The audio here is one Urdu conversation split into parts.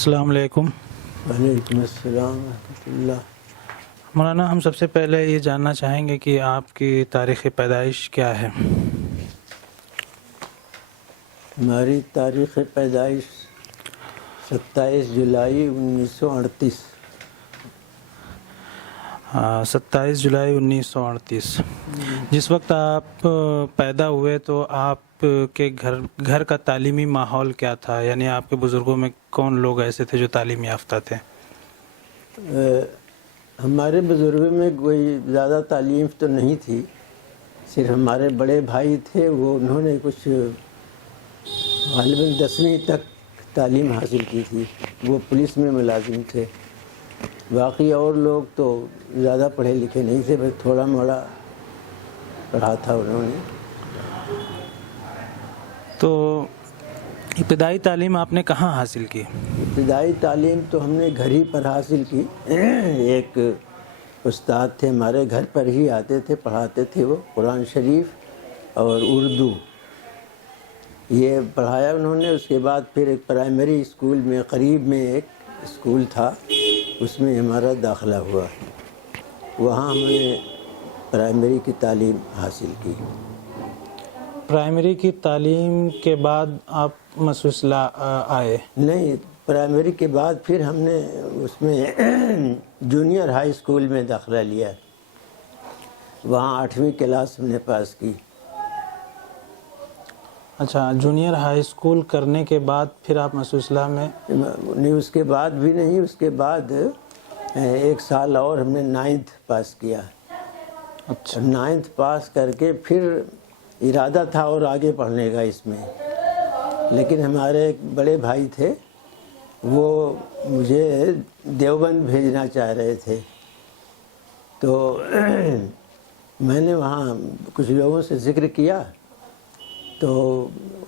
السلام علیکم۔ وعلیکم السلام ورحمۃ اللہ۔ مولانا، ہم سب سے پہلے یہ جاننا چاہیں گے کہ آپ کی تاریخ پیدائش کیا ہے؟ ہماری تاریخ پیدائش 27 جولائی 1938۔ 27 جولائی 1938۔ جس وقت آپ پیدا ہوئے تو آپ کے گھر کا تعلیمی ماحول کیا تھا؟ یعنی آپ کے بزرگوں میں کون لوگ ایسے تھے جو تعلیم یافتہ تھے؟ ہمارے بزرگوں میں کوئی زیادہ تعلیم تو نہیں تھی، صرف ہمارے بڑے بھائی تھے، انہوں نے کچھ غالباً 10ویں تک تعلیم حاصل کی تھی، وہ پولیس میں ملازم تھے۔ باقی اور لوگ تو زیادہ پڑھے لکھے نہیں تھے، بس تھوڑا موڑا پڑھا تھا انہوں نے۔ تو ابتدائی تعلیم آپ نے کہاں حاصل کی؟ ابتدائی تعلیم تو ہم نے گھر ہی پر حاصل کی۔ ایک استاد تھے ہمارے، گھر پر ہی آتے تھے، پڑھاتے تھے، وہ قرآن شریف اور اردو یہ پڑھایا انہوں نے۔ اس کے بعد پھر ایک پرائمری اسکول میں قریب میں ایک اسکول تھا، اس میں ہمارا داخلہ ہوا، وہاں ہم نے پرائمری کی تعلیم حاصل کی۔ پرائمری کی تعلیم کے بعد آپ مسوسلہ آئے؟ نہیں، پرائمری کے بعد پھر ہم نے اس میں جونیئر ہائی اسکول میں داخلہ لیا، وہاں 8ویں کلاس ہم نے پاس کی۔ اچھا، جونیئر ہائی اسکول کرنے کے بعد پھر آپ مسوسلہ میں؟ نہیں، اس کے بعد بھی نہیں، اس کے بعد 1 سال اور ہم نے 9th پاس کیا۔ اچھا، 9th پاس کر کے پھر ارادہ تھا اور آگے پڑھنے کا اس میں، لیکن ہمارے ایک بڑے بھائی تھے، وہ مجھے دیوبند بھیجنا چاہ رہے تھے، تو میں نے وہاں کچھ لوگوں سے ذکر کیا، تو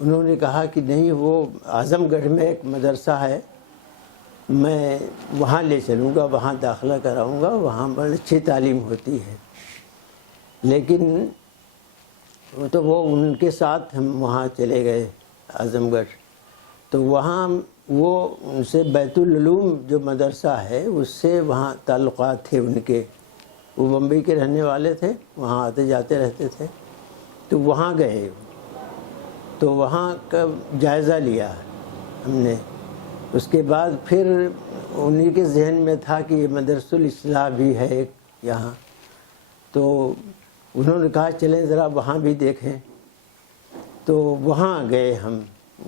انہوں نے کہا کہ نہیں، وہ اعظم گڑھ میں ایک مدرسہ ہے، میں وہاں لے چلوں گا، وہاں داخلہ کراؤں گا، وہاں بڑی اچھی تعلیم ہوتی ہے۔ لیکن تو وہ ان کے ساتھ ہم وہاں چلے گئے اعظم گڑھ، تو وہاں وہ ان سے بیت العلوم جو مدرسہ ہے اس سے وہاں تعلقات تھے ان کے، وہ بمبئی کے رہنے والے تھے، وہاں آتے جاتے رہتے تھے، تو وہاں گئے، تو وہاں کا جائزہ لیا ہم نے۔ اس کے بعد پھر انہی کے ذہن میں تھا کہ یہ مدرسۃ الاصلاح بھی ہے ایک یہاں، تو انہوں نے کہا چلیں ذرا وہاں بھی دیکھیں، تو وہاں گئے ہم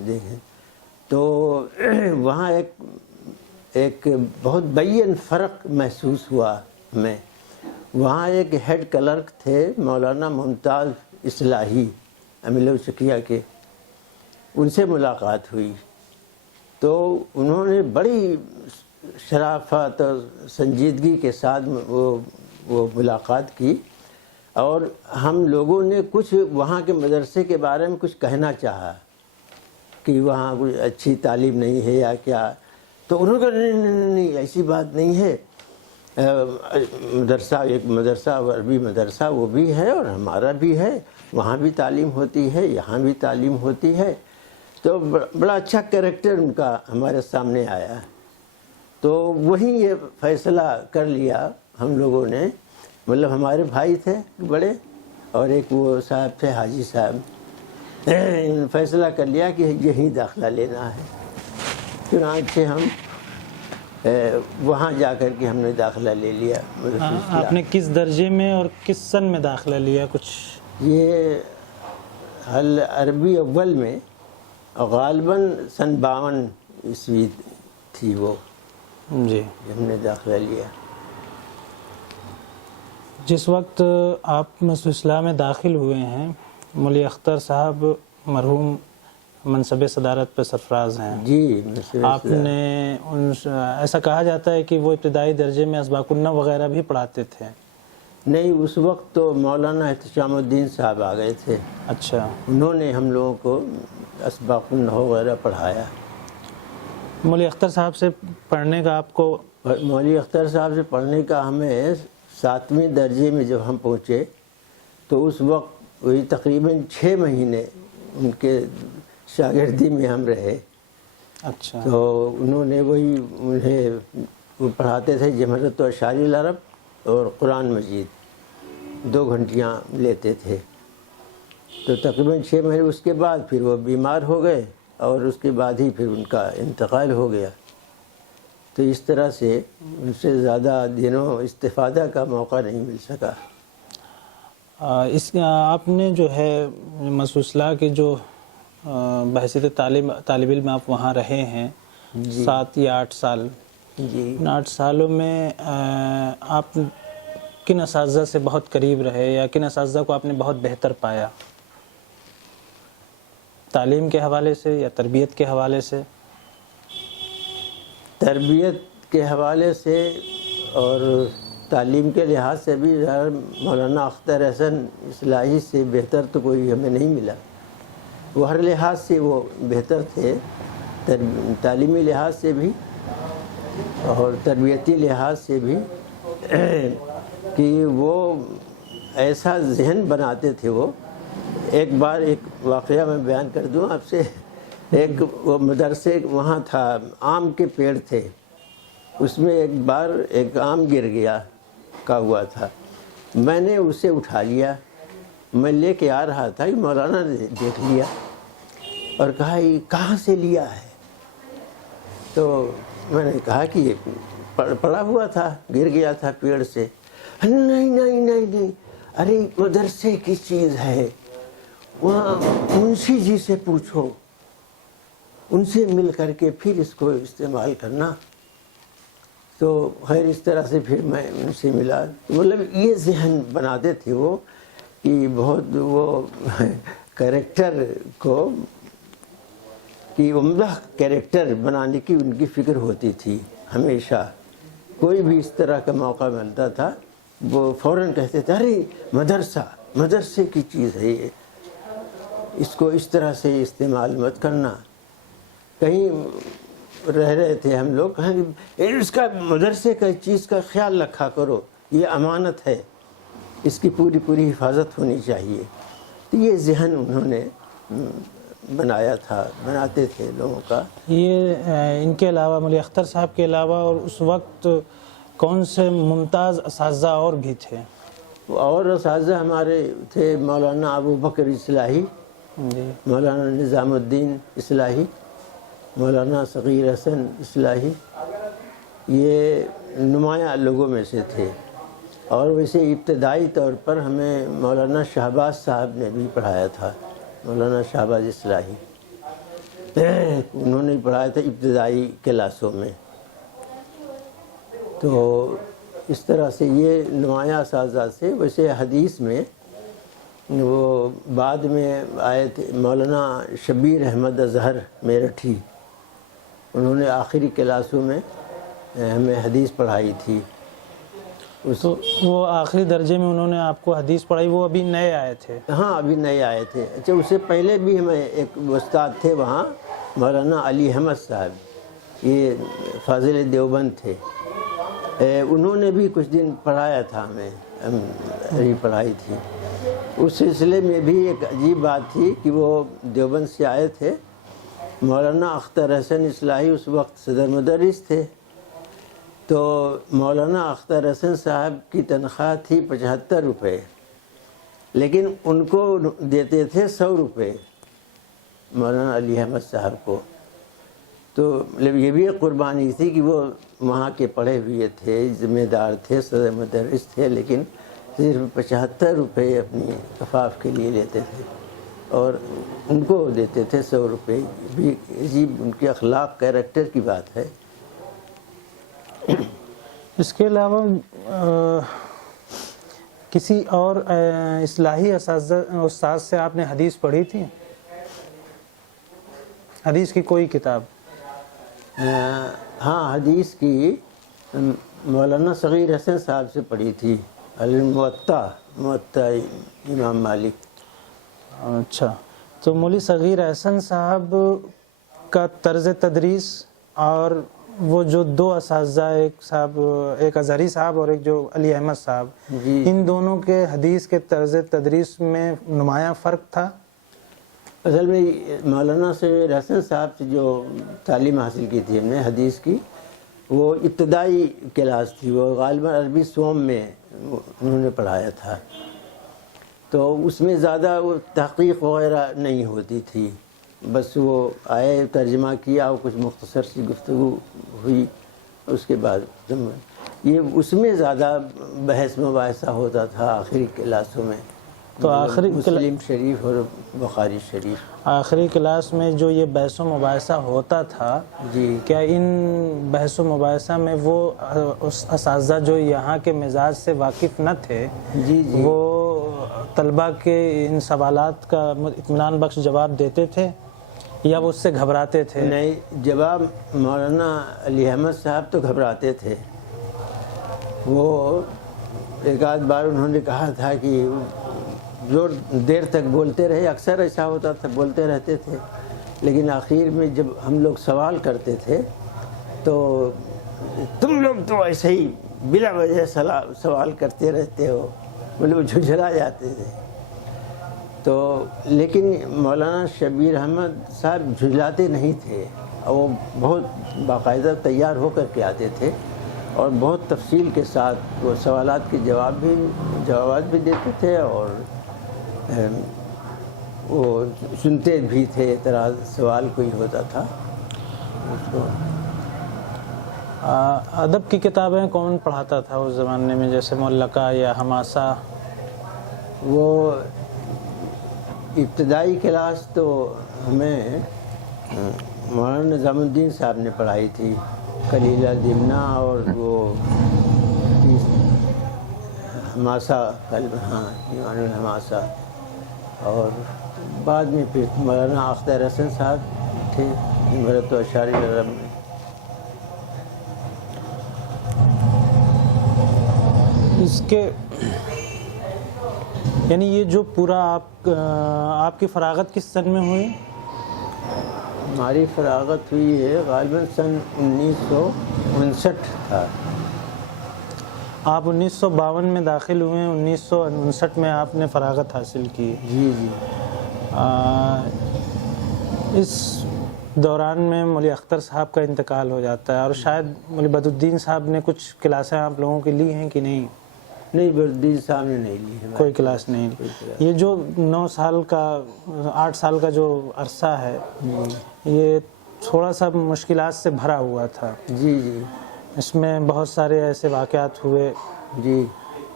دیکھیں، تو وہاں ایک بہت بین فرق محسوس ہوا ہمیں۔ وہاں ایک ہیڈ کلرک تھے مولانا ممتاز اصلاحی امیل شکیہ کے، ان سے ملاقات ہوئی، تو انہوں نے بڑی شرافت اور سنجیدگی کے ساتھ وہ ملاقات کی، اور ہم لوگوں نے کچھ وہاں کے مدرسے کے بارے میں کچھ کہنا چاہا کہ وہاں کوئی اچھی تعلیم نہیں ہے یا کیا، تو انہوں نے کہا نہیں ایسی بات نہیں ہے، مدرسہ ایک مدرسہ عربی مدرسہ وہ بھی ہے اور ہمارا بھی ہے، وہاں بھی تعلیم ہوتی ہے، یہاں بھی تعلیم ہوتی ہے۔ تو بڑا اچھا کریکٹر ان کا ہمارے سامنے آیا، تو وہیں یہ فیصلہ کر لیا ہم لوگوں نے، مطلب ہمارے بھائی تھے بڑے اور ایک وہ صاحب تھے حاجی صاحب، فیصلہ کر لیا کہ یہیں داخلہ لینا ہے۔ چنانچہ ہم وہاں جا کر کے ہم نے داخلہ لے لیا۔ آپ نے کس درجے میں اور کس سن میں داخلہ لیا کچھ؟ یہ عربی اول میں غالباً سن 52 عیسوی تھی وہ، جی، ہم نے داخلہ لیا۔ جس وقت آپ مسوسلہ میں داخل ہوئے ہیں، مولی اختر صاحب مرحوم منصب صدارت پہ سرفراز ہیں۔ جی، آپ نے ایسا کہا جاتا ہے کہ وہ ابتدائی درجے میں اسباق النحو وغیرہ بھی پڑھاتے تھے؟ نہیں، اس وقت تو مولانا احتشام الدین صاحب آ گئے تھے۔ اچھا، انہوں نے ہم لوگوں کو اسباق النحو وغیرہ پڑھایا۔ مولی اختر صاحب سے پڑھنے کا آپ کو؟ مولی اختر صاحب سے پڑھنے کا ہمیں 7ویں درجے میں جب ہم پہنچے تو اس وقت وہی تقریباً 6 مہینے ان کے شاگردی میں ہم رہے۔ اچھا تو انہوں نے وہی انہیں وہ پڑھاتے تھے جمہرت و اشعاری العرب اور قرآن مجید 2 گھنٹیاں لیتے تھے. تو تقریباً 6 مہینے اس کے بعد پھر وہ بیمار ہو گئے اور اس کے بعد ہی پھر ان کا انتقال ہو گیا. تو اس طرح سے ان سے زیادہ دنوں استفادہ کا موقع نہیں مل سکا. اس آپ نے جو ہے مسوسلہ کے جو بحیثیت طالب علم آپ وہاں رہے ہیں 7 یا 8 سال. جی ان 8 سالوں میں آپ کن اساتذہ سے بہت قریب رہے یا کن اساتذہ کو آپ نے بہت بہتر پایا، تعلیم کے حوالے سے یا تربیت کے حوالے سے؟ تربیت کے حوالے سے اور تعلیم کے لحاظ سے بھی مولانا اختر حسن اصلاحی سے بہتر تو کوئی ہمیں نہیں ملا. وہ ہر لحاظ سے وہ بہتر تھے، تعلیمی لحاظ سے بھی اور تربیتی لحاظ سے بھی، کہ وہ ایسا ذہن بناتے تھے. وہ ایک بار ایک واقعہ میں بیان کر دوں آپ سے. ایک وہ مدرسے وہاں تھا، آم کے پیڑ تھے، اس میں ایک بار ایک آم گر گیا کا ہوا تھا. میں نے اسے اٹھا لیا، میں لے کے آ رہا تھا، مولانا نے دیکھ لیا اور کہا یہ کہاں سے لیا ہے؟ تو میں نے کہا کہ یہ پڑا ہوا تھا، گر گیا تھا پیڑ سے. نہیں نہیں نہیں نہیں، ارے مدرسے کی چیز ہے، وہاں منشی جی سے پوچھو، ان سے مل کر کے پھر اس کو استعمال کرنا. تو خیر اس طرح سے پھر میں ان سے ملا. مطلب یہ ذہن بناتے تھے وہ کہ بہت وہ کریکٹر کو کہ عمدہ کریکٹر بنانے کی ان کی فکر ہوتی تھی ہمیشہ. کوئی بھی اس طرح کا موقع ملتا تھا وہ فوراً کہتے تھے ارے مدرسے کی چیز ہے یہ، اس کو اس طرح سے استعمال مت کرنا. کہیں رہ رہے تھے ہم لوگ، کہیں اس کا مدرسے کا چیز کا خیال رکھا کرو، یہ امانت ہے، اس کی پوری پوری حفاظت ہونی چاہیے. تو یہ ذہن انہوں نے بنایا تھا، بناتے تھے لوگوں کا. یہ ان کے علاوہ مولی اختر صاحب کے علاوہ اور اس وقت کون سے ممتاز اساتذہ اور بھی تھے؟ اور اساتذہ ہمارے تھے مولانا ابو بکر اصلاحی، مولانا نظام الدین اصلاحی، مولانا صغیر حسن اصلاحی. یہ نمایاں لوگوں میں سے تھے. اور ویسے ابتدائی طور پر ہمیں مولانا شہباز صاحب نے بھی پڑھایا تھا، مولانا شہباز اصلاحی، انہوں نے پڑھایا تھا ابتدائی کلاسوں میں. تو اس طرح سے یہ نمایاں اساتذہ سے. ویسے حدیث میں وہ بعد میں آئے تھے مولانا شبیر احمد اظہر میرٹھی، انہوں نے آخری کلاسوں میں ہمیں حدیث پڑھائی تھی. تو وہ آخری درجے میں انہوں نے آپ کو حدیث پڑھائی، وہ ابھی نئے آئے تھے؟ ہاں ابھی نئے آئے تھے. اچھا اس سے پہلے بھی ہمیں ایک استاد تھے وہاں مولانا علی احمد صاحب، یہ فاضل دیوبند تھے. انہوں نے بھی کچھ دن پڑھایا تھا ہمیں، پڑھائی تھی. اس سلسلے میں بھی ایک عجیب بات تھی کہ وہ دیوبند سے آئے تھے. مولانا اختر حسن اصلاحی اس وقت صدر مدرس تھے. تو مولانا اختر حسن صاحب کی تنخواہ تھی 75 روپے، لیکن ان کو دیتے تھے 100 روپے مولانا علی احمد صاحب کو. تو یہ بھی ایک قربانی تھی کہ وہ وہاں کے پڑھے ہوئے تھے، ذمہ دار تھے، صدر مدرس تھے، لیکن صرف 75 روپے اپنی کفاف کے لیے لیتے تھے اور ان کو دیتے تھے 100 روپے. بھی عجیب ان کے اخلاق کیریکٹر کی بات ہے. اس کے علاوہ کسی اور اصلاحی استاد سے آپ نے حدیث پڑھی تھی؟ حدیث کی کوئی کتاب؟ ہاں حدیث کی مولانا صغیر حسن صاحب سے پڑھی تھی، الموطا امام مالک. اچھا، تو مولوی صغیر حسن صاحب کا طرز تدریس اور وہ جو 2 اساتذہ، ایک اظہری صاحب اور ایک جو علی احمد صاحب، ان دونوں کے حدیث کے طرز تدریس میں نمایاں فرق تھا؟ اصل میں مولانا شبیر حسن صاحب سے جو تعلیم حاصل کی تھی ہم نے حدیث کی، وہ ابتدائی کلاس تھی، وہ غالباً عربی سوم میں انہوں نے پڑھایا تھا، تو اس میں زیادہ وہ تحقیق وغیرہ نہیں ہوتی تھی، بس وہ آئے ترجمہ کیا اور کچھ مختصر سی گفتگو ہوئی، اس کے بعد یہ اس میں زیادہ بحث مباحثہ ہوتا تھا آخری کلاسوں میں، تو آخری مسلم شریف اور بخاری شریف۔ آخری کلاس میں جو یہ بحث و مباحثہ ہوتا تھا، جی کیا ان بحث و مباحثہ میں وہ اساتذہ جو یہاں کے مزاج سے واقف نہ تھے، جی جی وہ طلبہ کے ان سوالات کا اطمینان بخش جواب دیتے تھے یا وہ اس سے گھبراتے تھے؟ نہیں، جواب مولانا علی احمد صاحب تو گھبراتے تھے، وہ ایک آدھ بار انہوں نے کہا تھا کہ زور دیر تک بولتے رہے، اکثر ایسا ہوتا تھا، بولتے رہتے تھے، لیکن آخر میں جب ہم لوگ سوال کرتے تھے تو تم لوگ تو ایسے ہی بلا وجہ سوال کرتے رہتے ہو، مطلب جھنجھلا جاتے تھے۔ تو لیکن مولانا شبیر احمد صاحب جھنجھلاتے نہیں تھے، وہ بہت باقاعدہ تیار ہو کر کے آتے تھے اور بہت تفصیل کے ساتھ وہ سوالات کے جوابات بھی دیتے تھے، اور وہ سنتے بھی تھے، اعتراض سوال کوئی ہوتا تھا اس کو۔ ادب کی کتابیں کون پڑھاتا تھا اس زمانے میں، جیسے ملکہ یا حماسہ؟ وہ ابتدائی کلاس تو ہمیں مولانا نظام الدین صاحب نے پڑھائی تھی، کلیلہ دمنہ اور وہ حماسہ، ہاں ایمان الحماسہ، اور بعد میں پھر مولانا اختر حسن صاحب تھے عبارت و اشعار العرب میں۔ اس کے یعنی یہ جو پورا آپ کی فراغت کس سن میں ہوئی؟ ہماری فراغت ہوئی ہے غالباً سن 1959 تھا۔ آپ 1952 میں داخل ہوئے ہیں، 1959 میں آپ نے فراغت حاصل کی۔ جی جی اس دوران میں مولی اختر صاحب کا انتقال ہو جاتا ہے، اور شاید مولی بدر الدین صاحب نے کچھ کلاسیں آپ لوگوں کی لی ہیں کہ نہیں؟ نہیں، بدرالدین صاحب نے نہیں لی ہے، کوئی کلاس نہیں لی۔ یہ جو 9 سال کا 8 سال کا جو عرصہ ہے، یہ تھوڑا سا مشکلات سے بھرا ہوا تھا۔ جی جی اس میں بہت سارے ایسے واقعات ہوئے، جی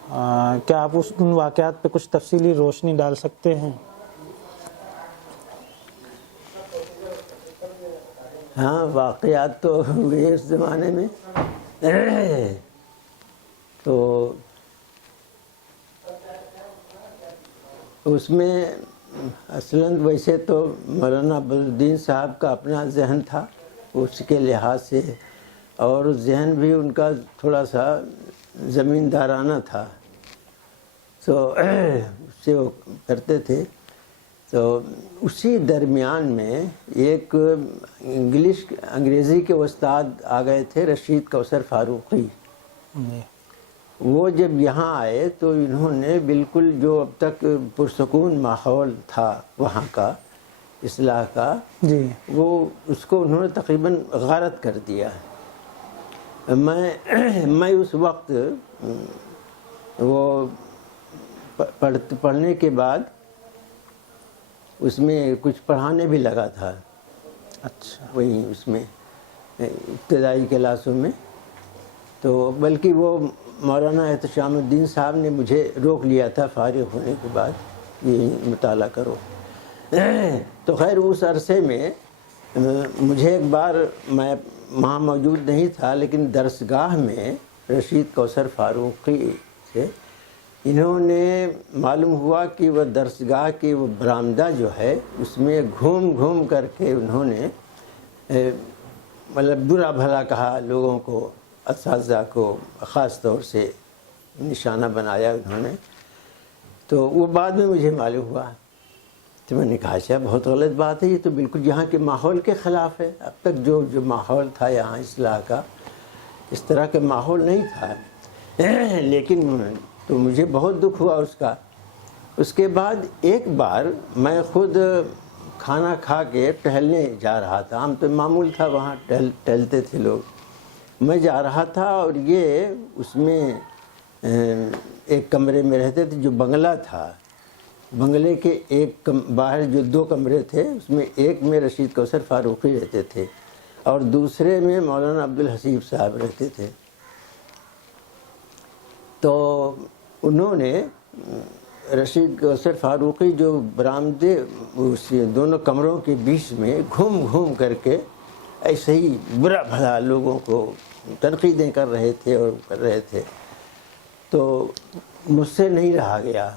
کیا آپ ان واقعات پہ کچھ تفصیلی روشنی ڈال سکتے ہیں؟ ہاں، واقعات تو ہوئے اس زمانے میں، تو اس میں اصلاً ویسے تو مولانا بدرالدین صاحب کا اپنا ذہن تھا اس کے لحاظ سے، اور ذہن بھی ان کا تھوڑا سا زمیندارانہ تھا، تو اس سے وہ کرتے تھے۔ تو اسی درمیان میں ایک انگریزی کے استاد آ گئے تھے، رشید کوثر فاروقی۔ وہ جب یہاں آئے تو انہوں نے بالکل جو اب تک پرسکون ماحول تھا وہاں کا اصلاح کا، جی، وہ اس کو انہوں نے تقریباً غارت کر دیا۔ میں اس وقت وہ پڑھنے کے بعد اس میں کچھ پڑھانے بھی لگا تھا، اچھا، وہیں اس میں ابتدائی کلاسوں میں، تو بلکہ وہ مولانا احتشام الدین صاحب نے مجھے روک لیا تھا فارغ ہونے کے بعد، یہ مطالعہ کرو۔ تو خیر اس عرصے میں مجھے ایک بار، میں وہاں موجود نہیں تھا، لیکن درسگاہ میں رشید کوثر فاروقی سے انہوں نے معلوم ہوا کہ وہ درسگاہ کی وہ برآمدہ جو ہے اس میں گھوم گھوم کر کے انہوں نے مطلب برا بھلا کہا لوگوں کو، اساتذہ کو خاص طور سے نشانہ بنایا انہوں نے۔ تو وہ بعد میں مجھے معلوم ہوا، تو میں نے کہا اچھا بہت غلط بات ہے، یہ تو بالکل یہاں کے ماحول کے خلاف ہے، اب تک جو ماحول تھا یہاں اصلاح کا اس طرح کا ماحول نہیں تھا۔ لیکن تو مجھے بہت دکھ ہوا اس کا۔ اس کے بعد ایک بار میں خود کھانا کھا کے ٹہلنے جا رہا تھا. ہم تو معمول تھا وہاں ٹہلتے تھے لوگ. میں جا رہا تھا اور یہ اس میں ایک کمرے میں رہتے تھے جو بنگلہ تھا. بنگلے کے ایک باہر جو 2 کمرے تھے اس میں ایک میں رشید کوثر فاروقی رہتے تھے اور دوسرے میں مولانا عبدالحسیب صاحب رہتے تھے. تو انہوں نے رشید کوثر فاروقی جو برآمدے اس دونوں کمروں کے بیچ میں گھوم گھوم کر کے ایسے ہی برا بھلا لوگوں کو تنقیدیں کر رہے تھے اور کر رہے تھے. تو مجھ سے نہیں رہا گیا.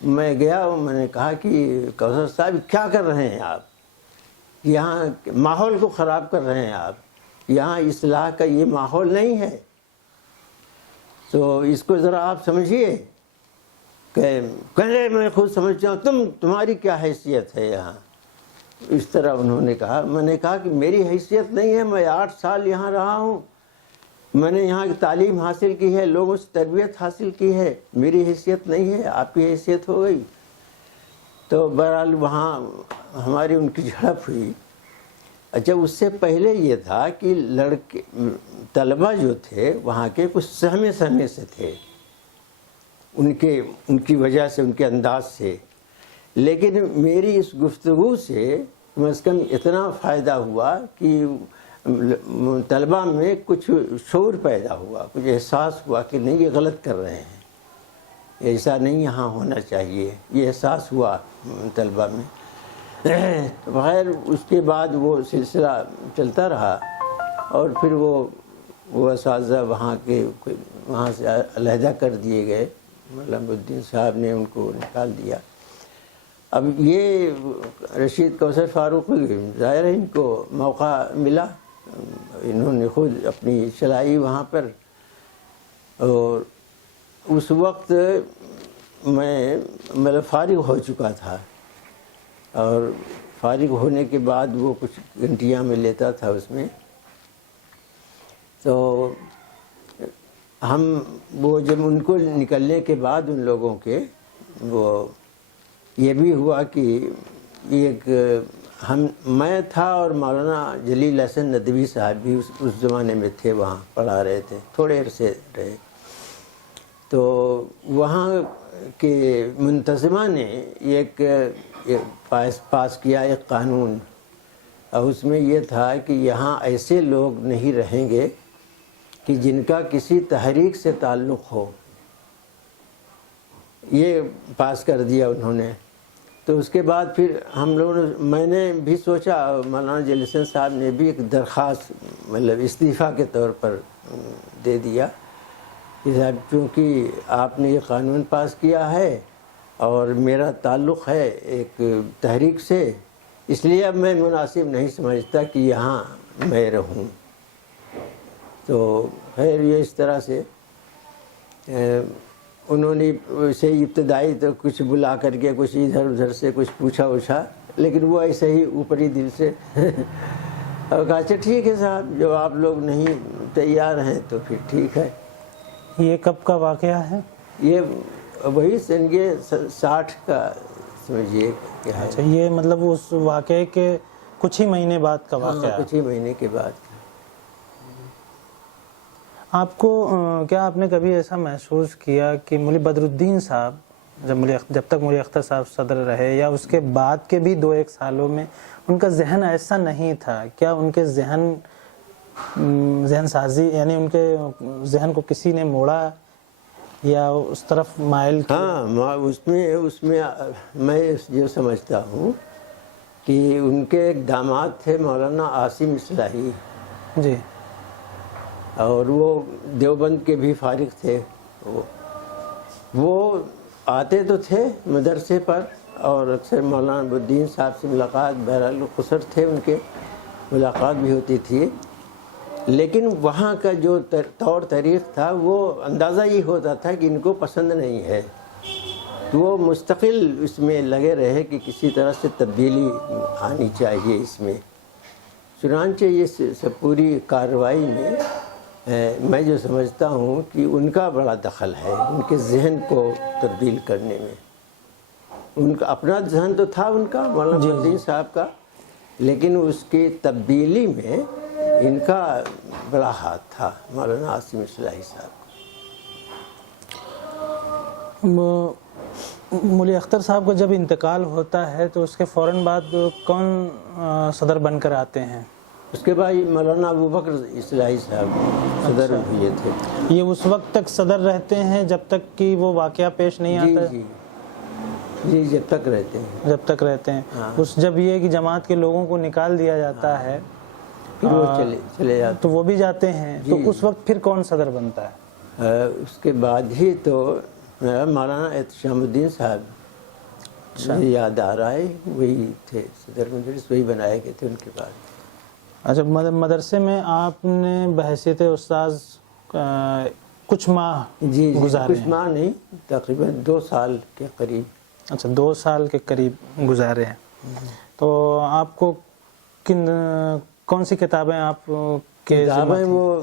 میں گیا اور میں نے کہا کہ کوثر صاحب کیا کر رہے ہیں آپ؟ یہاں ماحول کو خراب کر رہے ہیں آپ. یہاں اصلاح کا یہ ماحول نہیں ہے. تو اس کو ذرا آپ سمجھیے. کہ پہلے میں خود سمجھتا ہوں تمہاری کیا حیثیت ہے یہاں. اس طرح انہوں نے کہا. میں نے کہا کہ میری حیثیت نہیں ہے. میں 8 سال یہاں رہا ہوں. میں نے یہاں کی تعلیم حاصل کی ہے, لوگوں سے تربیت حاصل کی ہے. میری حیثیت نہیں ہے, آپ کی حیثیت ہو گئی. تو بہرحال وہاں ہماری ان کی جھڑپ ہوئی. اچھا اس سے پہلے یہ تھا کہ لڑکے طلبہ جو تھے وہاں کے کچھ سہمے سے تھے ان کی وجہ سے, ان کے انداز سے. لیکن میری اس گفتگو سے کم از کم اتنا فائدہ ہوا کہ طلبہ میں کچھ شعور پیدا ہوا, کچھ احساس ہوا کہ نہیں یہ غلط کر رہے ہیں, ایسا نہیں یہاں ہونا چاہیے. یہ احساس ہوا طلبہ میں. بغیر اس کے بعد وہ سلسلہ چلتا رہا اور پھر وہ اساتذہ وہاں سے علیحدہ کر دیے گئے. علم الدین صاحب نے ان کو نکال دیا. اب یہ رشید کوثر فاروقی ظاہر ہے ان کو موقع ملا, انہوں نے خود اپنی چلائی وہاں پر. اور اس وقت میں مطلب فارغ ہو چکا تھا اور فارغ ہونے کے بعد وہ کچھ گھنٹیاں میں لیتا تھا اس میں. تو ہم وہ جب ان کو نکلنے کے بعد ان لوگوں کے وہ یہ بھی ہوا کہ ایک میں تھا اور مولانا جلیل حسن ندوی صاحب بھی اس زمانے میں تھے, وہاں پڑھا رہے تھے, تھوڑے عرصے رہے. تو وہاں کے منتظمہ نے ایک پاس کیا ایک قانون, اور اس میں یہ تھا کہ یہاں ایسے لوگ نہیں رہیں گے کہ جن کا کسی تحریک سے تعلق ہو. یہ پاس کر دیا انہوں نے. تو اس کے بعد پھر ہم لوگوں نے, میں نے بھی سوچا, مولانا جلیل حسن صاحب نے بھی ایک درخواست مطلب استعفیٰ کے طور پر دے دیا کہ صاحب چونکہ آپ نے یہ قانون پاس کیا ہے اور میرا تعلق ہے ایک تحریک سے, اس لیے اب میں مناسب نہیں سمجھتا کہ یہاں میں رہوں. تو خیر یہ اس طرح سے انہوں نے اسے ابتدائی تو کچھ بلا کر کے کچھ ادھر ادھر سے کچھ پوچھا, لیکن وہ ایسے ہی اوپری دل سے اور کہا اچھا ٹھیک ہے صاحب, جو آپ لوگ نہیں تیار ہیں تو پھر ٹھیک ہے. یہ کب کا واقعہ ہے؟ یہ وہی سن کے 60 کا سمجھیے کہ ہے. اچھا, یہ مطلب اس واقعے کے کچھ ہی مہینے بعد کا واقعہ؟ کچھ ہی مہینے کے بعد. آپ کو کیا آپ نے کبھی ایسا محسوس کیا کہ مولی بدر الدین صاحب جب تک مولی اختر صاحب صدر رہے یا اس کے بعد کے بھی 2-1 سالوں میں ان کا ذہن ایسا نہیں تھا؟ کیا ان کے ذہن سازی یعنی ان کے ذہن کو کسی نے موڑا یا اس طرف مائل کیا؟ ہاں, اس میں میں یہ سمجھتا ہوں کہ ان کے ایک داماد تھے مولانا عاصم اصلاحی جی, اور وہ دیوبند کے بھی فارغ تھے. وہ آتے تو تھے مدرسے پر اور اکثر مولانا الدین صاحب سے ملاقات, بہرحال خسر تھے ان کے, ملاقات بھی ہوتی تھی. لیکن وہاں کا جو طور طریق تھا وہ اندازہ یہ ہوتا تھا کہ ان کو پسند نہیں ہے. تو وہ مستقل اس میں لگے رہے کہ کسی طرح سے تبدیلی آنی چاہیے اس میں. چنانچہ یہ پوری کارروائی میں میں جو سمجھتا ہوں کہ ان کا بڑا دخل ہے ان کے ذہن کو تبدیل کرنے میں. ان کا اپنا ذہن تو تھا ان کا مولانا الدین صاحب کا، لیکن اس کی تبدیلی میں ان کا بڑا ہاتھ تھا، مولانا عاصم اصلاحی صاحب کا۔ مولی اختر صاحب کو جب انتقال ہوتا ہے تو اس کے فوراً بعد کون صدر بن کر آتے ہیں؟ اس کے بعد مولانا ابو بکر اصلاحی صاحب صدر ہوئے تھے۔ یہ اس وقت تک صدر رہتے ہیں جب تک کہ وہ واقعہ پیش نہیں آتا؟ جی جب تک رہتے ہیں، جب تک رہتے ہیں۔ اس جب یہ کہ جماعت کے لوگوں کو نکال دیا جاتا ہے پھر وہ چلے جاتے تو وہ بھی جاتے ہیں، تو اس وقت پھر کون صدر بنتا ہے؟ اس کے بعد ہی تو مولانا احتشام الدین صاحب، مجھے یاد آ رہا ہے وہی تھے صدر مجلس، وہی بنائے گئے تھے ان کے بعد۔ اچھا، مدرسے میں آپ نے بحیثیت استاذ کچھ ماہ جی گزارے کچھ ماہ نہیں، تقریباً 2 سال کے قریب۔ اچھا، 2 سال کے قریب گزارے ہیں۔ تو آپ کو کون سی کتابیں آپ کے کتابیں وہ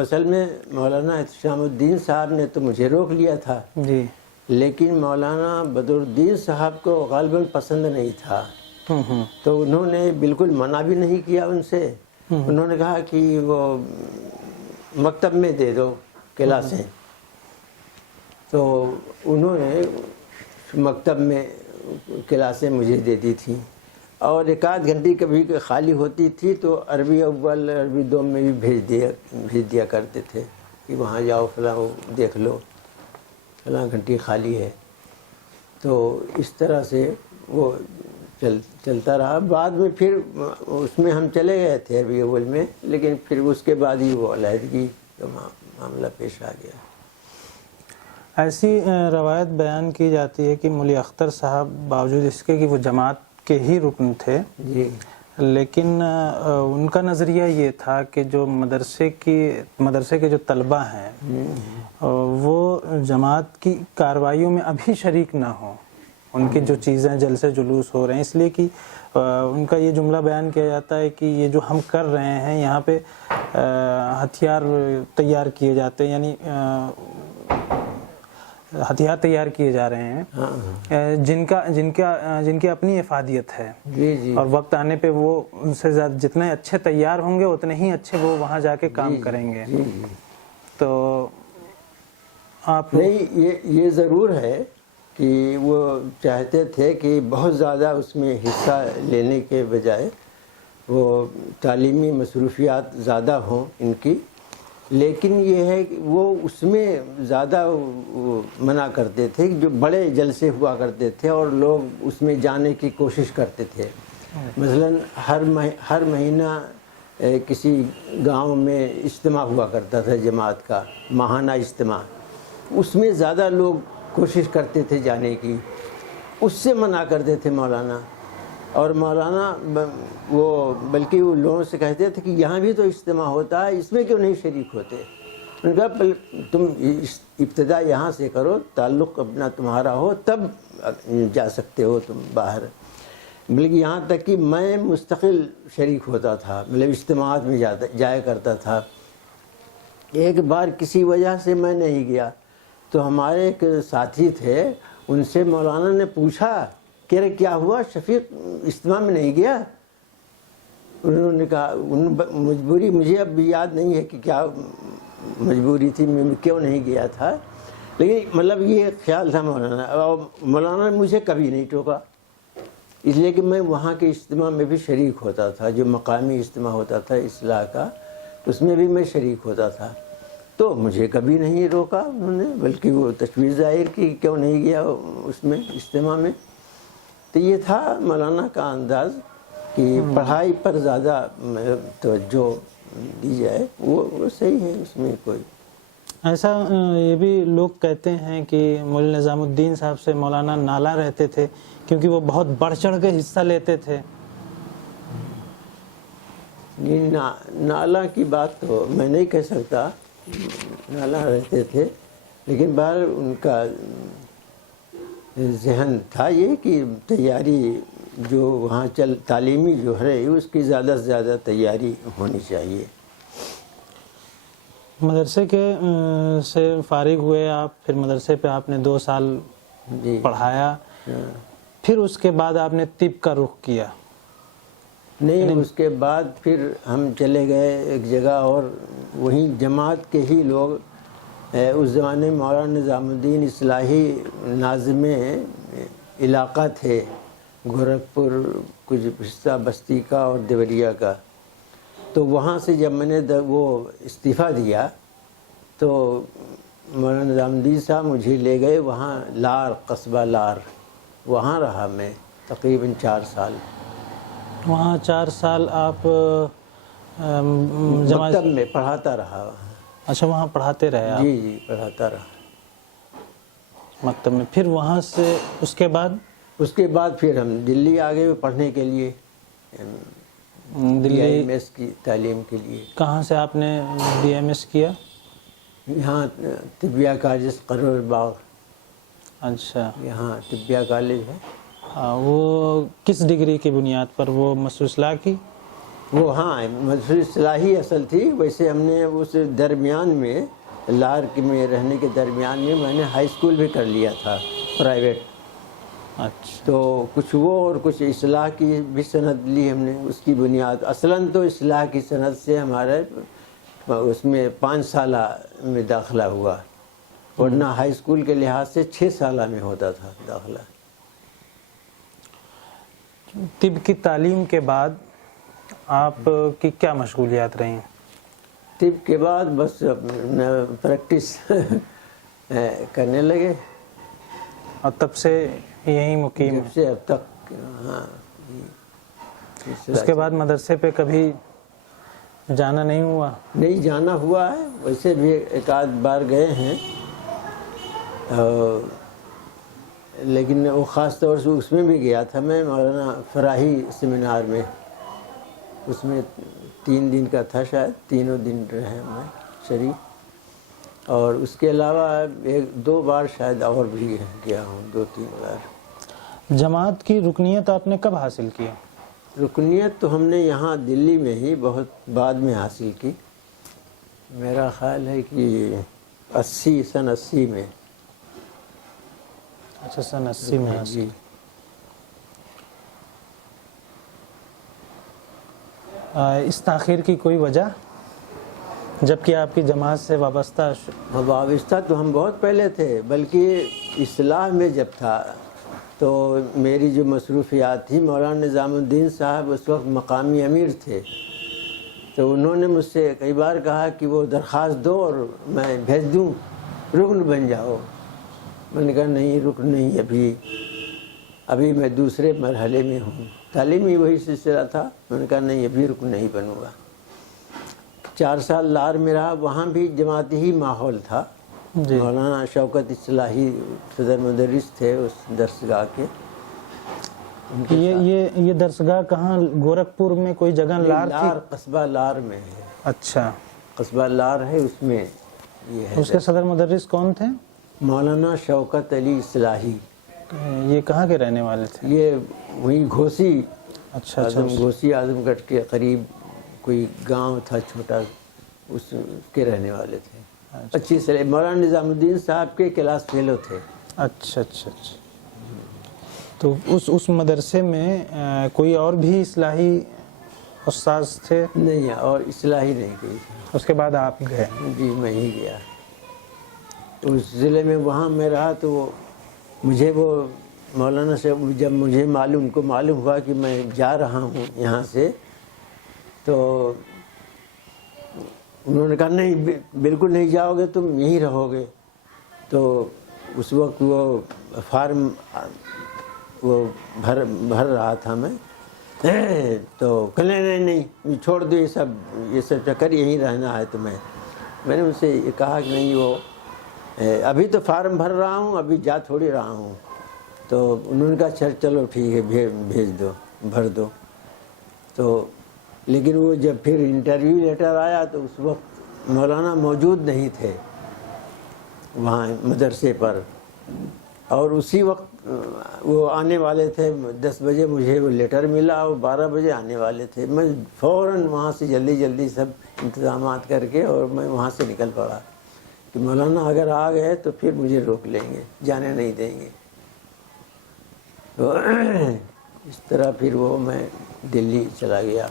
اصل میں مولانا احتشام الدین صاحب نے تو مجھے روک لیا تھا، جی، لیکن مولانا بدر الدین صاحب کو غالباً پسند نہیں تھا، تو انہوں نے بالکل منع بھی نہیں کیا ان سے۔ انہوں نے کہا کہ وہ مکتب میں دے دو کلاسیں، تو انہوں نے مکتب میں کلاسیں مجھے دے دی تھیں، اور 1 گھنٹے کبھی خالی ہوتی تھی تو عربی اول عربی دوم میں بھی بھیج دیا کرتے تھے کہ وہاں جاؤ فلاں دیکھ لو، فلاں گھنٹی خالی ہے۔ تو اس طرح سے وہ چلتا رہا۔ بعد میں پھر اس میں ہم چلے گئے تھے عربی اول میں، لیکن پھر اس کے بعد ہی وہ علیحدگی کا معاملہ پیش آ گیا۔ ایسی روایت بیان کی جاتی ہے کہ مولی اختر صاحب باوجود اس کے کہ وہ جماعت کے ہی رکن تھے، جی لیکن ان کا نظریہ یہ تھا کہ جو مدرسے کے جو طلبہ ہیں وہ جماعت کی کارروائیوں میں ابھی شریک نہ ہوں، ان کی جو چیزیں جلسے جلوس ہو رہے ہیں، اس لیے کہ ان کا یہ جملہ بیان کیا جاتا ہے کہ یہ جو ہم کر رہے ہیں یہاں پہ ہتھیار تیار کیے جاتے ہیں، یعنی ہتھیار تیار کیے جا رہے ہیں جن کی اپنی افادیت ہے، اور وقت آنے پہ وہ ان سے زیادہ جتنے اچھے تیار ہوں گے اتنے ہی اچھے وہ وہاں جا کے کام کریں گے۔ تو آپ نہیں، یہ ضرور ہے کہ وہ چاہتے تھے کہ بہت زیادہ اس میں حصہ لینے کے بجائے وہ تعلیمی مصروفیات زیادہ ہوں ان کی، لیکن یہ ہے کہ وہ اس میں زیادہ منع کرتے تھے، جو بڑے جلسے ہوا کرتے تھے اور لوگ اس میں جانے کی کوشش کرتے تھے۔ مثلاً ہر مہینہ کسی گاؤں میں اجتماع ہوا کرتا تھا جماعت کا، ماہانہ اجتماع، اس میں زیادہ لوگ کوشش کرتے تھے جانے کی، اس سے منع کرتے تھے مولانا۔ اور مولانا وہ بلکہ وہ لوگوں سے کہتے تھے کہ یہاں بھی تو اجتماع ہوتا ہے، اس میں کیوں نہیں شریک ہوتے؟ انہوں نے کہا تم ابتدا یہاں سے کرو، تعلق اپنا تمہارا ہو، تب جا سکتے ہو تم باہر۔ بلکہ یہاں تک کہ میں مستقل شریک ہوتا تھا، مطلب اجتماعات میں جایا کرتا تھا۔ ایک بار کسی وجہ سے میں نہیں گیا تو ہمارے ایک ساتھی تھے، ان سے مولانا نے پوچھا کہ کیا ہوا شفیق اجتماع میں نہیں گیا؟ انہوں نے کہا مجبوری، مجھے اب بھی یاد نہیں ہے کہ کیا مجبوری تھی، میں کیوں نہیں گیا تھا، لیکن مطلب یہ خیال تھا مولانا، اور مولانا نے مجھے کبھی نہیں ٹوکا، اس لیے کہ میں وہاں کے اجتماع میں بھی شریک ہوتا تھا، جو مقامی اجتماع ہوتا تھا اصلاح کا، اس میں بھی میں شریک ہوتا تھا، تو مجھے کبھی نہیں روکا انہوں نے، بلکہ وہ تشویش ظاہر کی کیوں نہیں گیا اس میں اجتماع میں۔ تو یہ تھا مولانا کا انداز کہ پڑھائی پر زیادہ توجہ دی جائے، وہ صحیح ہے، اس میں کوئی ایسا یہ بھی لوگ کہتے ہیں کہ مولانا نظام الدین صاحب سے مولانا نالا رہتے تھے کیونکہ وہ بہت بڑھ چڑھ کے حصہ لیتے تھے۔ نالا کی بات تو میں نہیں کہہ سکتا، نالا رہتے تھے، لیکن بہر ان کا ذہن تھا یہ کہ تیاری جو وہاں تعلیمی جو ہے اس کی زیادہ سے زیادہ تیاری ہونی چاہیے۔ مدرسے کے سے فارغ ہوئے آپ، پھر مدرسے پہ آپ نے 2 سال پڑھایا، پھر اس کے بعد آپ نے طب کا رخ کیا؟ نہیں، اس کے بعد پھر ہم چلے گئے ایک جگہ، اور وہیں جماعت کے ہی لوگ، اس زمانے میں مولانا نظام الدین اصلاحی ناظم علاقہ تھے، گورکھپور کچھ حصہ بستی کا اور دیوریا کا، تو وہاں سے جب میں نے وہ استعفیٰ دیا تو مولانا نظام الدین صاحب مجھے لے گئے وہاں لار، قصبہ لار، وہاں رہا میں تقریباً 4 سال۔ وہاں 4 سال آپ مکتب میں پڑھاتا رہا وہاں۔ اچھا، وہاں پڑھاتے رہے آپ؟ جی جی، پڑھاتا رہا مکتب میں۔ پھر وہاں سے اس کے بعد پھر ہم دلی آ گئے پڑھنے کے لیے، دلی DIMS کی تعلیم کے لیے۔ کہاں سے آپ نے DMS کیا؟ یہاں طبیہ کالج قرور باغ، اچھا، یہاں طبیہ کالج ہے۔ وہ کس ڈگری کی بنیاد پر؟ وہ مسعود اصلاح کی؟ وہ ہاں مسعود اصلاحی اصل تھی، ویسے ہم نے اس درمیان میں لار میں رہنے کے درمیان میں نے ہائی اسکول بھی کر لیا تھا پرائیویٹ۔ اچھا، تو کچھ وہ اور کچھ اصلاح کی بھی سند لی ہم نے، اس کی بنیاد اصلاً تو اصلاح کی سند سے ہمارے اس میں 5 سالہ میں داخلہ ہوا، ورنہ ہائی اسکول کے لحاظ سے 6 سالہ میں ہوتا تھا داخلہ۔ طب کی تعلیم کے بعد آپ کی کیا مشغولیات رہیں؟ طب کے بعد بس پریکٹس کرنے لگے، اور تب سے یہیں مقیم؟ جب سے اب تک، ہاں۔ اس کے بعد مدرسے پہ کبھی جانا نہیں ہوا؟ نہیں، جانا ہوا ہے، ویسے بھی ایک آدھ بار گئے ہیں، لیکن وہ خاص طور سے اس میں بھی گیا تھا میں مولانا فراہی سیمینار میں، اس میں 3 دن کا تھا، شاید 3 دن رہے میں شریک، اور اس کے علاوہ 1-2 بار شاید اور بھی گیا ہوں، 2-3 بار۔ جماعت کی رکنیت آپ نے کب حاصل کی؟ رکنیت تو ہم نے یہاں دلی میں ہی بہت بعد میں حاصل کی، میرا خیال ہے کہ سن 80 میں۔ اچھا، سن 80 میں حاصل۔ جی، اس تاخیر کی کوئی وجہ، جبکہ آپ کی جماعت سے وابستہ؟ وابستہ تو ہم بہت پہلے تھے، بلکہ اصلاح میں جب تھا تو میری جو مصروفیات تھی، مولانا نظام الدین صاحب اس وقت مقامی امیر تھے، تو انہوں نے مجھ سے کئی بار کہا کہ وہ درخواست دو اور میں بھیج دوں، رکن بن جاؤ۔ میں نے کہا نہیں، رکن نہیں، ابھی میں دوسرے مرحلے میں ہوں، تعلیمی وہی سلسلہ تھا۔ میں نے کہا نہیں، ابھی رکن نہیں بنوں گا۔ 4 سال لار میں رہا، وہاں بھی جماعتی ہی ماحول تھا۔ جی، مولانا شوکت اصلاحی صدر مدرس تھے اس درسگاہ کے۔ یہ درسگاہ کہاں؟ گورکھپور میں کوئی جگہ لار تھی؟ قصبہ لار میں ہے، اچھا، قصبہ لار ہے، اس میں یہ ہے۔ اس کے صدر مدرس کون تھے؟ مولانا شوکت علی اصلاحی۔ یہ کہاں کے رہنے والے تھے؟ یہ وہیں گھوسی، اچھا، گھوسی اعظم گڑھ کے قریب کوئی گاؤں تھا چھوٹا، اس کے رہنے والے تھے۔ اچھی سے مولانا نظام الدین صاحب کے کلاس فیلو تھے۔ اچھا اچھا اچھا۔ تو اس مدرسے میں کوئی اور بھی اصلاحی استاذ تھے؟ نہیں، اور اصلاحی نہیں کوئی تھا۔ اس کے بعد آپ گئے؟ جی، میں ہی گیا اس ضلع میں، وہاں میں رہا تو مجھے وہ مولانا سے جب مجھے ان کو معلوم ہوا کہ میں جا رہا ہوں یہاں سے، تو انہوں نے کہا نہیں، بالکل نہیں جاؤ گے، تم یہیں رہو گے۔ تو اس وقت وہ فارم وہ بھر رہا تھا میں، تو کہنے نہیں چھوڑ دو، یہ سب چکر، یہیں رہنا ہے تمہیں۔ میں نے ان سے یہ کہا کہ نہیں، وہ ابھی تو فارم بھر رہا ہوں، ابھی جا تھوڑی رہا ہوں۔ تو انہوں نے کہا چلو ٹھیک ہے، بھیج دو، بھر دو۔ تو لیکن وہ جب پھر انٹرویو لیٹر آیا تو اس وقت مولانا موجود نہیں تھے وہاں مدرسے پر، اور اسی وقت وہ آنے والے تھے۔ 10 بجے مجھے وہ لیٹر ملا، اور 12 بجے آنے والے تھے۔ میں فوراً وہاں سے جلدی سب انتظامات کر کے اور میں وہاں سے نکل پڑا کہ مولانا اگر آ گئے تو پھر مجھے روک لیں گے، جانے نہیں دیں گے۔ تو اس طرح پھر وہ میں دلی چلا گیا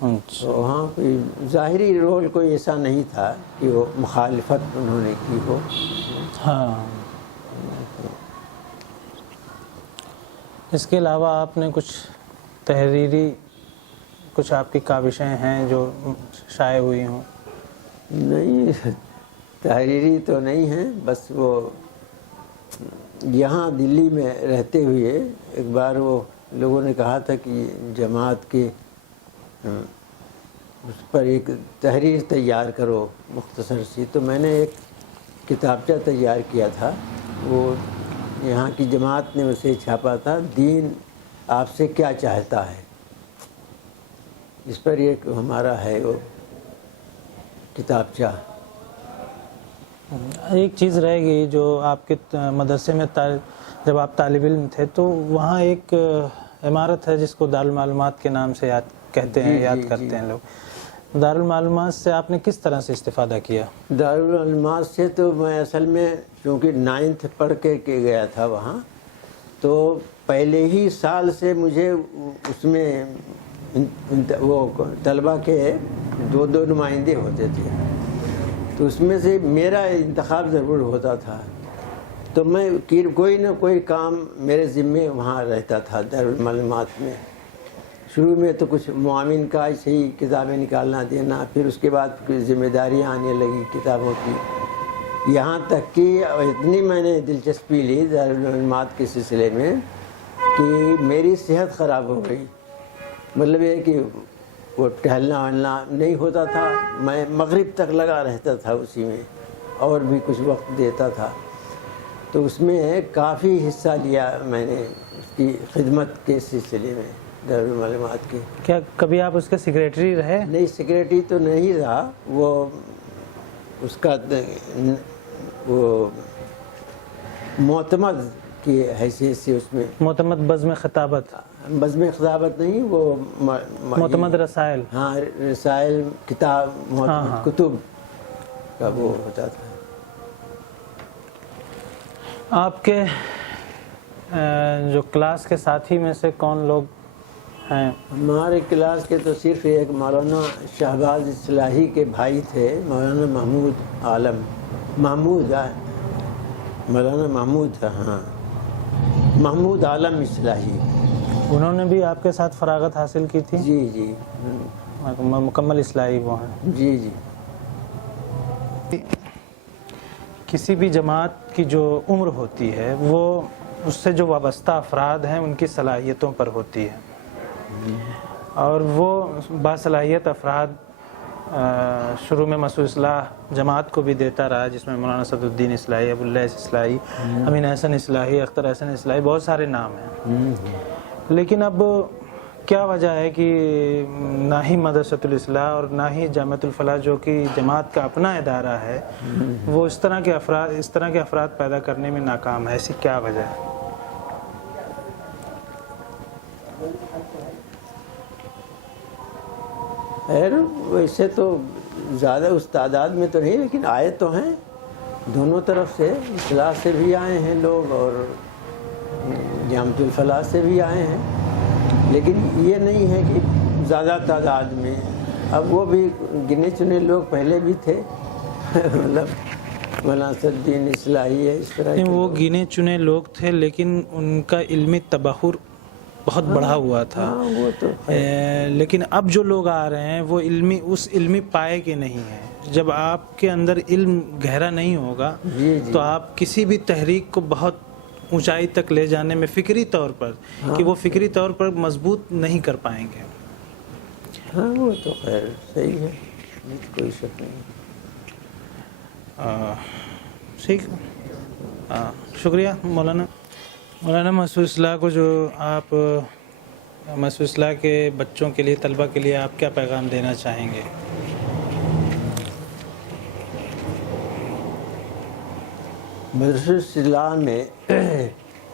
اچھا، تو وہاں کوئی ظاہری رول کوئی ایسا نہیں تھا کہ وہ مخالفت انہوں نے کی ہو. ہاں. اس کے علاوہ آپ نے کچھ تحریری کچھ آپ کی کاوشیں ہیں جو شائع ہوئی ہوں؟ نہیں، تحریری تو نہیں ہے، بس وہ یہاں دلی میں رہتے ہوئے ایک بار وہ لوگوں نے کہا تھا کہ جماعت کے اس پر ایک تحریر تیار کرو مختصر سی. تو میں نے ایک کتابچہ تیار کیا تھا، وہ یہاں کی جماعت نے اسے چھاپا تھا، دین آپ سے کیا چاہتا ہے. اس پر ایک ہمارا ہے وہ کتابچہ. ایک چیز رہ گئی جو آپ کے مدرسے میں جب آپ طالب علم تھے تو وہاں ایک عمارت ہے جس کو دارالمعلومات کے نام سے یاد کرتے ہیں لوگ. دارالمعلومات سے آپ نے کس طرح سے استفادہ کیا؟ دارالمعلومات سے تو میں اصل میں چونکہ 9th پڑھ کے گیا تھا وہاں، تو پہلے ہی سال سے مجھے اس میں وہ طلبہ کے 2 نمائندے ہوتے تھے، تو اس میں سے میرا انتخاب ضرور ہوتا تھا. تو میں کوئی نہ کوئی کام میرے ذمے وہاں رہتا تھا دارالمعلومات میں. شروع میں تو کچھ معاون کا ایسے ہی کتابیں نکالنا دینا، پھر اس کے بعد ذمہ داریاں آنے لگی کتابوں کی. یہاں تک کہ اتنی میں نے دلچسپی لی دارالمعلومات کے سلسلے میں کہ میری صحت خراب ہو گئی. مطلب یہ کہ وہ ٹہلنا وہلنا نہیں ہوتا تھا، میں مغرب تک لگا رہتا تھا اسی میں، اور بھی کچھ وقت دیتا تھا. تو اس میں کافی حصہ لیا میں نے اس کی خدمت کے سلسلے میں دارالمعلومات کی. کیا کبھی آپ اس کے سیکریٹری رہے؟ نہیں، سیکریٹری تو نہیں رہا، وہ اس کا وہ معتمد کی حیثیت سے اس میں معتمد بزم خطابت نہیں، وہ معتمد رسائل. ہاں، رسائل کتاب کتب کا وہ ہوتا تھا. آپ کے جو کلاس کے ساتھی میں سے کون لوگ ہیں؟ ہمارے کلاس کے تو صرف ایک مولانا شہباز اصلاحی کے بھائی تھے، مولانا محمود تھا. ہاں، محمود عالم اصلاحی. انہوں نے بھی آپ کے ساتھ فراغت حاصل کی تھی؟ جی مکمل اصلاحی وہ ہیں. جی. کسی بھی جماعت کی جو عمر ہوتی ہے وہ اس سے جو وابستہ افراد ہیں ان کی صلاحیتوں پر ہوتی ہے، اور وہ باصلاحیت افراد شروع میں مسعود اصلاح جماعت کو بھی دیتا رہا، جس میں مولانا صدر الدین اصلاحی، ابو اللیث اصلاحی، امین احسن اصلاحی، اختر احسن اصلاحی، بہت سارے نام ہیں. لیکن اب کیا وجہ ہے کہ نہ ہی مدرسۃ الاصلاح اور نہ ہی جامعۃ الفلاح جو کہ جماعت کا اپنا ادارہ ہے وہ اس طرح کے افراد پیدا کرنے میں ناکام ہے؟ ایسی کیا وجہ ہے؟ خیر، ویسے تو زیادہ اس تعداد میں تو نہیں، لیکن آئے تو ہیں دونوں طرف سے. اصلاح سے بھی آئے ہیں لوگ اور جامعۃ الفلاح سے بھی آئے ہیں، لیکن یہ نہیں ہے کہ زیادہ تعداد میں. اب وہ بھی گنے چنے لوگ پہلے بھی تھے، مطلب مولانا صدر الدین اصلاحی ہے، اس طرح کے وہ گنے چنے لوگ تھے، لیکن ان کا علمی تبحر بہت بڑھا ہوا تھا. وہ تو لیکن اب جو لوگ آ رہے ہیں وہ اس علمی پائے کے نہیں ہیں. جب آپ کے اندر علم گہرا نہیں ہوگا تو آپ کسی بھی تحریک کو بہت اونچائی تک لے جانے میں فکری طور پر کہ وہ فکری طور پر مضبوط نہیں کر پائیں گے. ہاں، وہ تو خیر صحیح ہے، کوئی شک نہیں. ٹھیک، شکریہ مولانا مسعود اصلاح کو. جو آپ مسعود اصلاح کے بچوں کے لیے، طلبہ کے لیے آپ کیا پیغام دینا چاہیں گے؟ مدرسۃ الاصلاح میں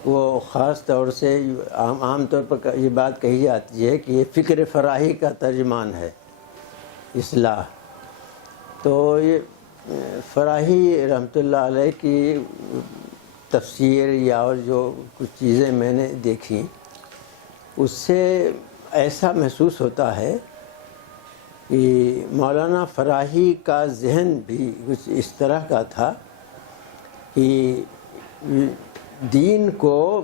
وہ خاص طور سے عام طور پر یہ بات کہی جاتی ہے کہ یہ فکر فراہی کا ترجمان ہے اصلاح. تو یہ فراہی رحمۃ اللہ علیہ کی تفسیر یا اور جو کچھ چیزیں میں نے دیکھی اس سے ایسا محسوس ہوتا ہے کہ مولانا فراہی کا ذہن بھی کچھ اس طرح کا تھا کہ دین کو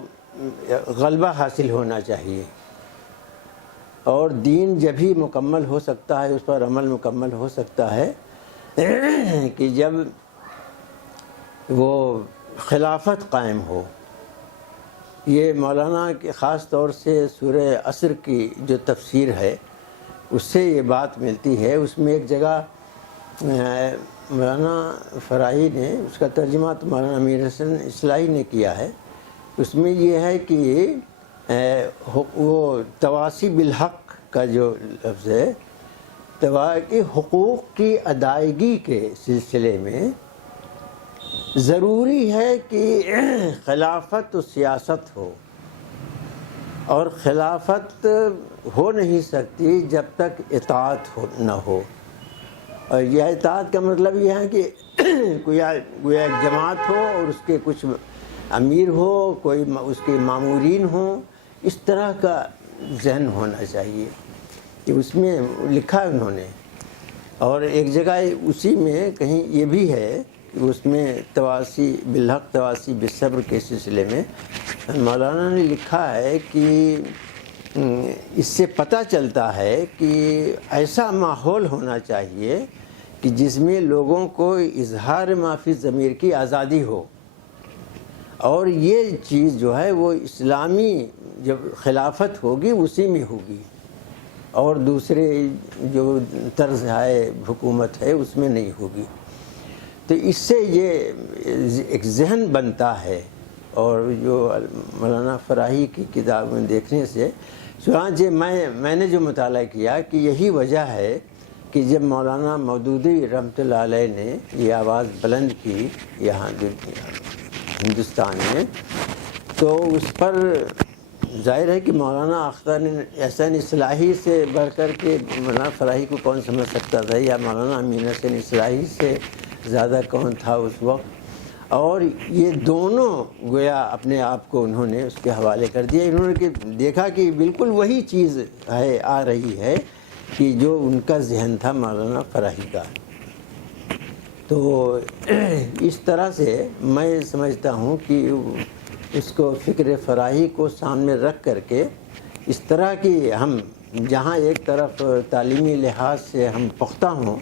غلبہ حاصل ہونا چاہیے، اور دین جب ہی مکمل ہو سکتا ہے، اس پر عمل مکمل ہو سکتا ہے کہ جب وہ خلافت قائم ہو۔ یہ مولانا کے خاص طور سے سورہ عصر کی جو تفسیر ہے اس سے یہ بات ملتی ہے۔ اس میں ایک جگہ مولانا فراہی نے اس کا ترجمہ تو مولانا امیر حسن اصلاحی نے کیا ہے، اس میں یہ ہے کہ وہ تواصی بالحق کا جو لفظ ہے، کہ حقوق کی ادائیگی کے سلسلے میں ضروری ہے کہ خلافت و سیاست ہو، اور خلافت ہو نہیں سکتی جب تک اطاعت نہ ہو۔ اور یہ اطاعت کا مطلب یہ ہے کہ گویا ایک جماعت ہو اور اس کے کچھ امیر ہو، کوئی اس کے مامورین ہوں، اس طرح کا ذہن ہونا چاہیے کہ اس میں لکھا ہے انہوں نے۔ اور ایک جگہ اسی میں کہیں یہ بھی ہے کہ اس میں تواصی بالحق تواصی بالصبر کے سلسلے میں مولانا نے لکھا ہے کہ اس سے پتہ چلتا ہے کہ ایسا ماحول ہونا چاہیے کہ جس میں لوگوں کو اظہار ما فی الضمیر کی آزادی ہو، اور یہ چیز جو ہے وہ اسلامی جب خلافت ہوگی اسی میں ہوگی، اور دوسرے جو طرز ہے حکومت ہے اس میں نہیں ہوگی۔ تو اس سے یہ ایک ذہن بنتا ہے، اور جو مولانا فراہی کی کتاب میں دیکھنے سے چنانچہ میں نے جو مطالعہ کیا کہ یہی وجہ ہے کہ جب مولانا مودودی رحمۃ اللہ علیہ نے یہ آواز بلند کی یہاں ہندوستان میں، تو اس پر ظاہر ہے کہ مولانا اختر حسین اصلاحی سے بڑھ کر کے مولانا فراہی کو کون سمجھ سکتا تھا، یا مولانا امین حسین اصلاحی سے زیادہ کون تھا اس وقت۔ اور یہ دونوں گویا اپنے آپ کو انہوں نے اس کے حوالے کر دیا۔ انہوں نے دیکھا کہ بالکل وہی چیز ہے آ رہی ہے کہ جو ان کا ذہن تھا مولانا فراہی کا۔ تو اس طرح سے میں سمجھتا ہوں کہ اس کو فکر فراہی کو سامنے رکھ کر کے اس طرح کی ہم جہاں ایک طرف تعلیمی لحاظ سے ہم پختہ ہوں،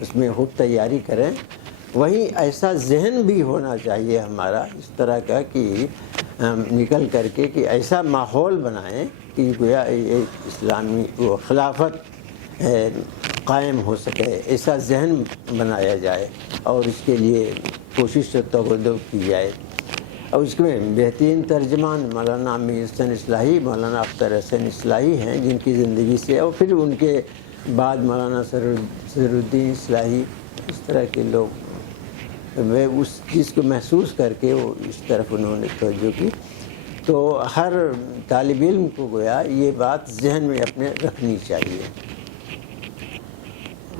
اس میں خوب تیاری کریں، وہیں ایسا ذہن بھی ہونا چاہیے ہمارا اس طرح کا کہ ہم نکل کر کے کہ ایسا ماحول بنائیں کہ گویا اسلامی وہ خلافت قائم ہو سکے، ایسا ذہن بنایا جائے، اور اس کے لیے کوشش و تغدو کی جائے۔ اور اس میں بہترین ترجمان مولانا امیر حسین اصلاحی، مولانا اختر حسین اصلاحی ہیں، جن کی زندگی سے، اور پھر ان کے بعد مولانا صدر الدین اصلاحی، اس طرح کے لوگ وہ اس چیز کو محسوس کر کے وہ اس طرف انہوں نے توجہ کی۔ تو ہر طالب علم کو گویا یہ بات ذہن میں اپنے رکھنی چاہیے۔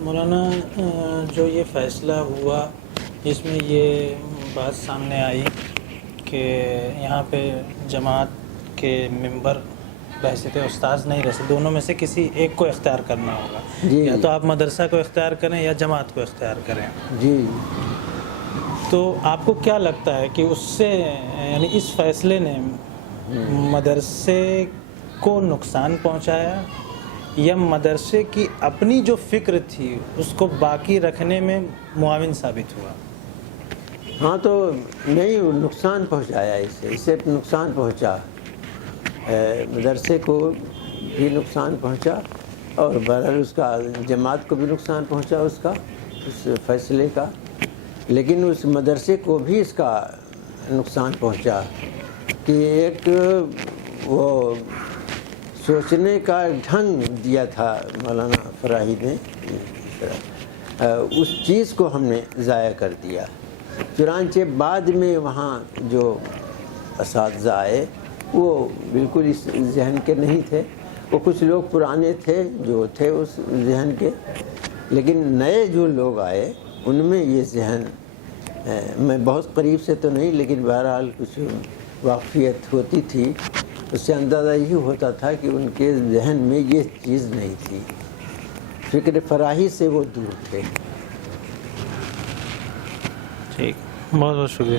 مولانا جو یہ فیصلہ ہوا اس میں یہ بات سامنے آئی کہ یہاں پہ جماعت کے ممبر بحیثیت استاذ نہیں رہ سکتے، دونوں میں سے کسی ایک کو اختیار کرنا ہوگا، جی یا تو آپ مدرسہ کو اختیار کریں یا جماعت کو اختیار کریں۔ جی تو آپ کو کیا لگتا ہے کہ اس سے یعنی اس فیصلے نے مدرسے کو نقصان پہنچایا، یا مدرسے کی اپنی جو فکر تھی اس کو باقی رکھنے میں معاون ثابت ہوا؟ ہاں، تو نہیں، نقصان پہنچایا، اس سے نقصان پہنچا، مدرسے کو بھی نقصان پہنچا، اور بہرحال اس کا جماعت کو بھی نقصان پہنچا اس فیصلے کا، لیکن اس مدرسے کو بھی اس کا نقصان پہنچا کہ ایک وہ سوچنے کا ڈھنگ دیا تھا مولانا فراہی نے، اس چیز کو ہم نے ضائع کر دیا۔ چنانچہ بعد میں وہاں جو اساتذہ آئے وہ بالکل اس ذہن کے نہیں تھے، وہ کچھ لوگ پرانے تھے جو تھے اس ذہن کے، لیکن نئے جو لوگ آئے ان میں یہ ذہن میں بہت قریب سے تو نہیں لیکن بہرحال کچھ واقفیت ہوتی تھی، اس سے اندازہ یہی ہوتا تھا کہ ان کے ذہن میں یہ چیز نہیں تھی، فکر فراہی سے وہ دور تھے۔ ٹھیک، بہت بہت شکریہ۔